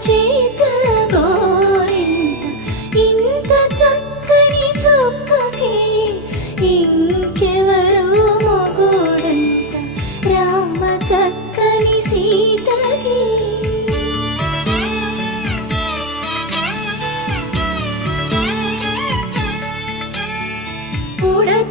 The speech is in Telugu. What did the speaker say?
చేత గోరింట ఇంత చక్కని చుక్కకి ఇంకెవరు మొగుడంట రామ చక్కని సీతకి. ఉడ